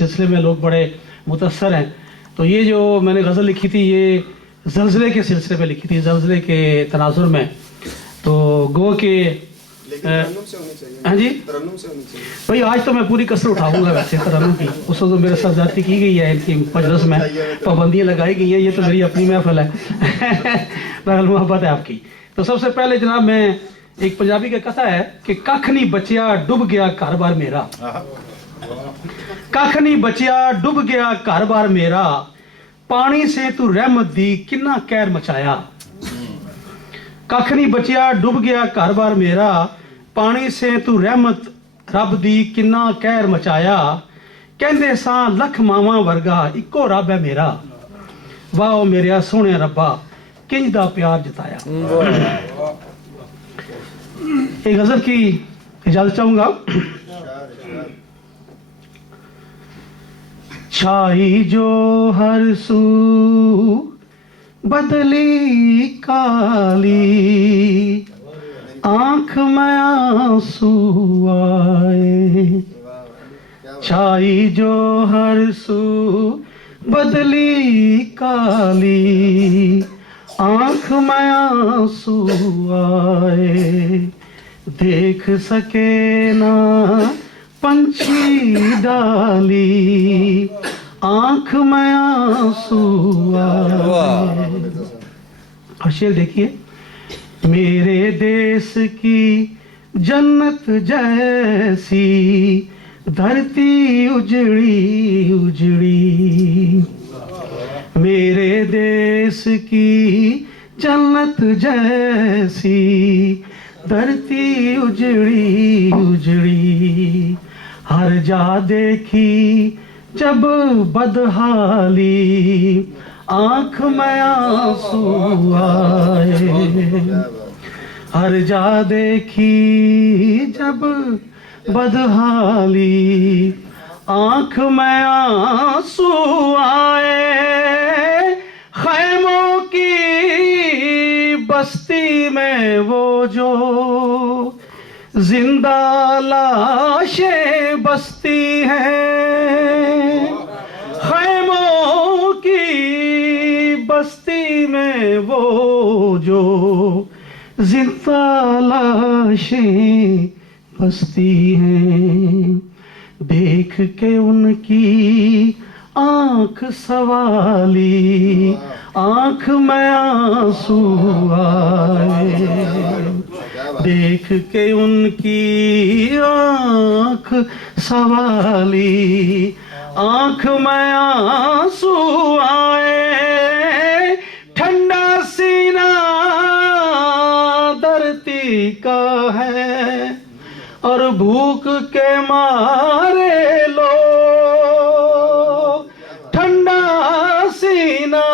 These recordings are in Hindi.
सिलसिले में लोग बड़े मुतअस्सर हैं। तो ये जो मैंने गज़ल लिखी थी ये ज़लज़ले के सिलसिले में लिखी थी, ज़लज़ले के तनाजुर में। तो गो के हाँ जी भाई, आज तो मैं पूरी कसर उठाऊंगा वैसे तरन्नुम की। उस तो मेरे साथ ज़्यादती की गई है, इनकी मजलिस में पाबंदियाँ लगाई गई हैं। ये तो मेरी अपनी महफिल है बहरहाल मोहब्बत है आपकी। तो सबसे पहले जनाब मैं एक पंजाबी का कथा है कि कख नहीं बचिया डूब गया घर बार मेरा, कख नहीं बचिया डूब गया घर बार मेरा, पानी से तू रहमत दी किन्ना कहर मचाया। कख नहीं बचिया डूब गया घर बार मेरा, पानी से तू रहमत रब दी किन्ना कहर मचाया। कहंदे सा लख मावा वर्गा इको रब है मेरा, वाह मेरे सोहने रब्बा किंज दा प्यार जताया। एक गजल की इजाजत चाहूंगा। छाई जो हर सू बदली काली, आंख में आंसू आए। छाई जो हर सू बदली काली, आंख में आंसू आए। देख सके ना पंछी डाली, आंख में आंसू आए। और शेर देखिए, मेरे देश की जन्नत जैसी धरती उजड़ी उजड़ी, मेरे देश की जन्नत जैसी धरती उजड़ी उजड़ी। हर जा देखी जब बदहाली, आंख में आंसू आए। हर जा देखी जब बदहाली, आंख में आंसू आए। खैमों की बस्ती में वो जो जिंदा लाशें बसती हैं, खैमों की बस्ती में वो जो जिंदा लाशें बसती हैं। देख के उनकी आंख सवाली, आंख में आंसू आए। देख के उनकी आंख सवाली, आंख में आंसू आए। ठंडा सीना धरती का है और भूख के मारे लो, ठंडा सीना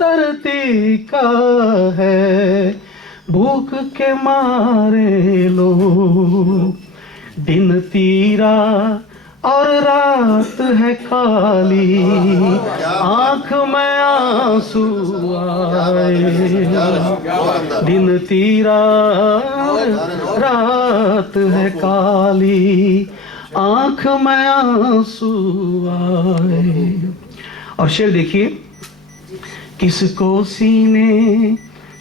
धरती का है, भूख के मारे लो। दिन तीरा और रात है काली, आंख में आंसू आए। दिन तीरा रात है काली, आंख में आंसू आए। और शेर देखिए, किसको सीने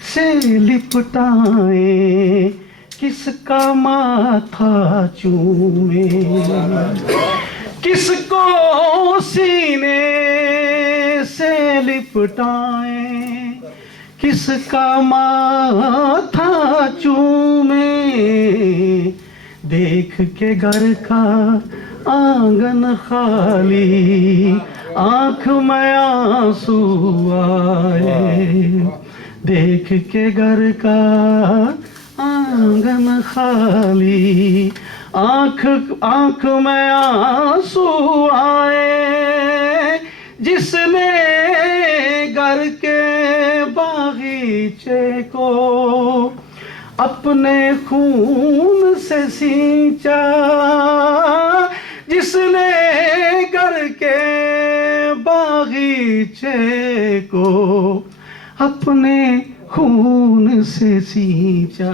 से लिपटाए, किसका माथा चूमे, किसको सीने से लिपटाए, किसका माथा चूमे। देख के घर का आंगन खाली, आंख में आंसू आए। देख के घर का आंगन खाली, आंख में आंसू आए। जिसने घर के बागीचे को अपने खून से सींचा, जिसने घर के बागीचे को अपने खून से सींचा।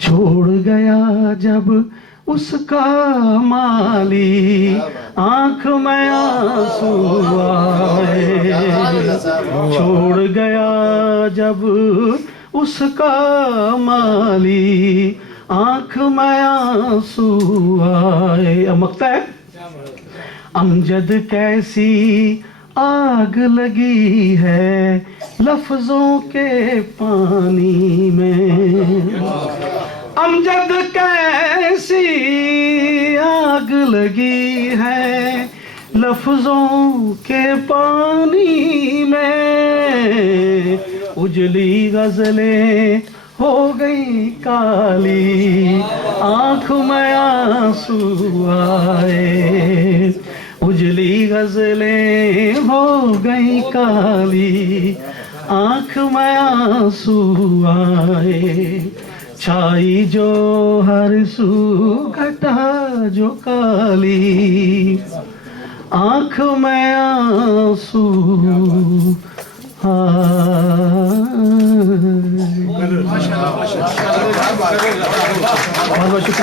छोड़ गया जब उसका माली, आंख में आंसू आए, छोड़ गया जब उसका माली, आंख में आंसू आए। अब मकता है, अमजद कैसी आग लगी है लफ्जों के पानी में, अमजद कैसी आग लगी है लफ्जों के पानी में, उजली गजलें हो गई काली, आंख में आंसू आए, उजली गजलें हो गई काली, आंख में आंसू आए, छाई जो हर सू घटा जो काली, आंख में आंसू आए। बहुत बहुत शुक्रिया।